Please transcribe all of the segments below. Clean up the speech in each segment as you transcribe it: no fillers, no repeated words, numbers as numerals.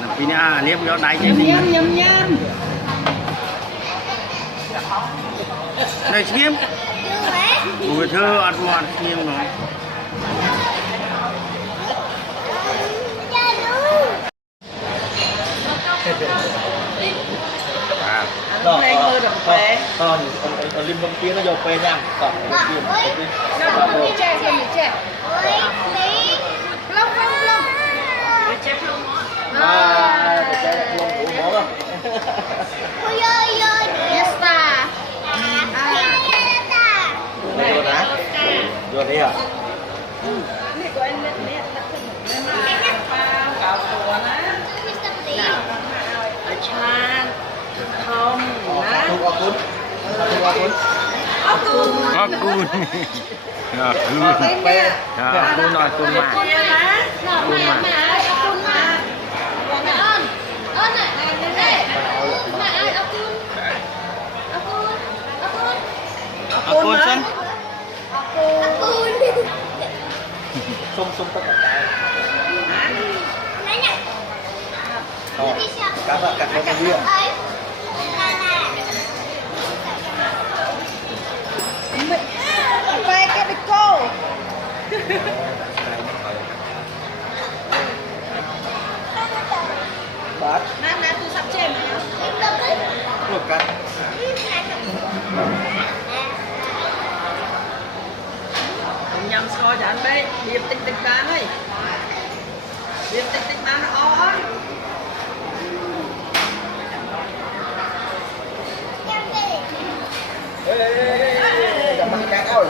còn pin a liếp gió đáy trên đi này xiêm người thơ ăn mòn xiêm rồi còn lim bông kia nó vô pe nha còn vô đi à không sung tất cả các bạn cắt cái riêng về cái địch cô bát nãy tôi sắp chém luộc cắt nhầm soi cho anh đây điệp tinh tinh cá này điệp tinh tinh cá nó ó cầm mặt cá ơi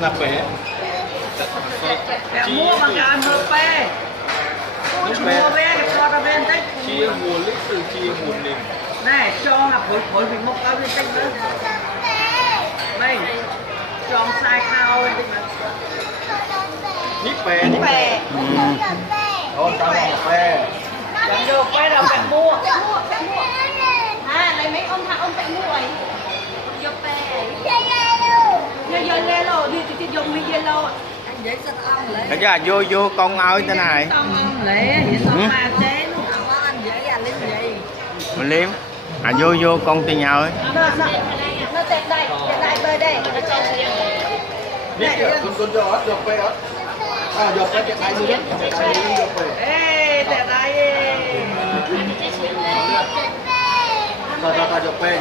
nạp bé mua bằng cả MP mua bé để cho ra bên đấy chia nguồn lịch sử chia nguồn nền này cho học phổi bị mốc ở bên tích nữa đây cho sai khao bên tích nữa nít bé thôi tao làm bé chẳng được bé đâu phải mua lấy mấy ông phải mua rồi vô bé giờ yellow đi thì dùng đi yellow anh dễ rất ông lấy cái vô vô con ơi thế này ông lấy hiện tại mà chế nó anh dễ là lấy gì mình liếm vô vô con tiền nhau ấy nó tẹt đây bơi đây nít con cho ớt dọc bé ớt dọc bé cái này luôn dọc bé ê tẹt đây ta dọc bé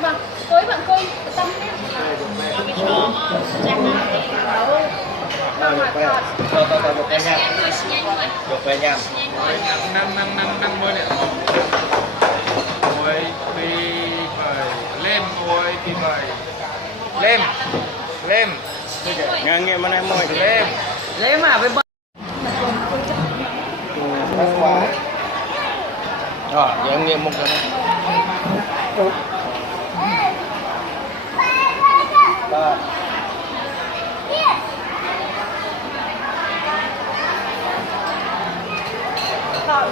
mà tối bạn coi tâm dọc bé nha năm mươi này mười pi bảy lem mười pi bảy lem nghe nghe mà em mời lem lấy mà với rồi giờ em nghe một cái này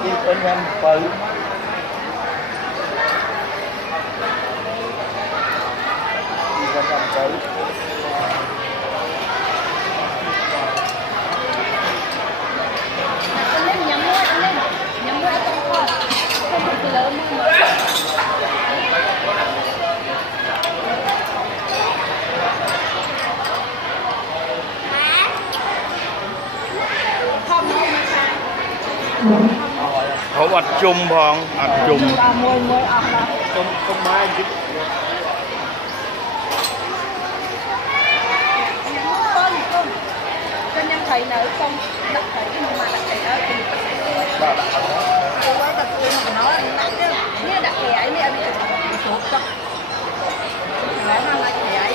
đi bên em bự đi bên em bự hổ bạch chung phong bạch chung không mai chứ cho nhân thầy nữa không đặt thầy cái mà đặt thầy ở thì tôi nói đặt tôi mà nói đặt chứ nếu đặt thầy ấy nên đi xuống cho lại nó lại thầy ấy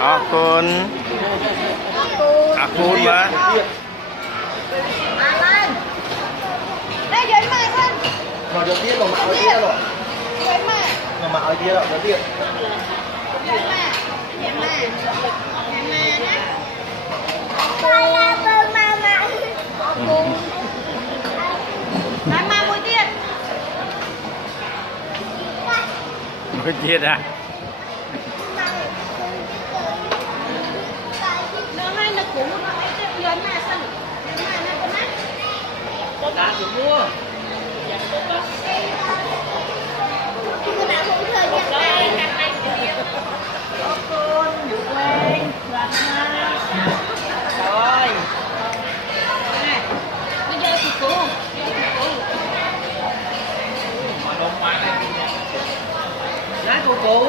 akun mà đây vậy mà con rồi giờ tiết rồi mà ơi tiết rồi Vậy mà. rồi mà ơi tiết rồi giờ tiết Vậy mà. Vậy mà. Vậy mà. Mama buổi tiết. Mới chết à. Nó hay là cũ nó ấy cái lớn mà sao? Mà nó có mắt. có đá thì mua Có con, quên, đoạt ha. Rồi. Này, bây giờ thì cũ. mà đông má này lá cô cô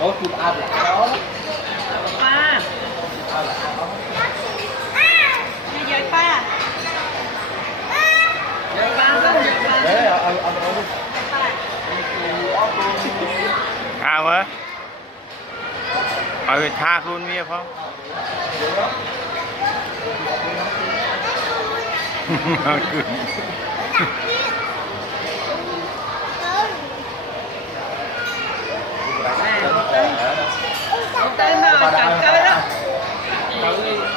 có chụp áp lại đó Pa. Bây giờ pa. Pa không? đấy Sao á? Ở tha luôn mía không? Tới mà chồng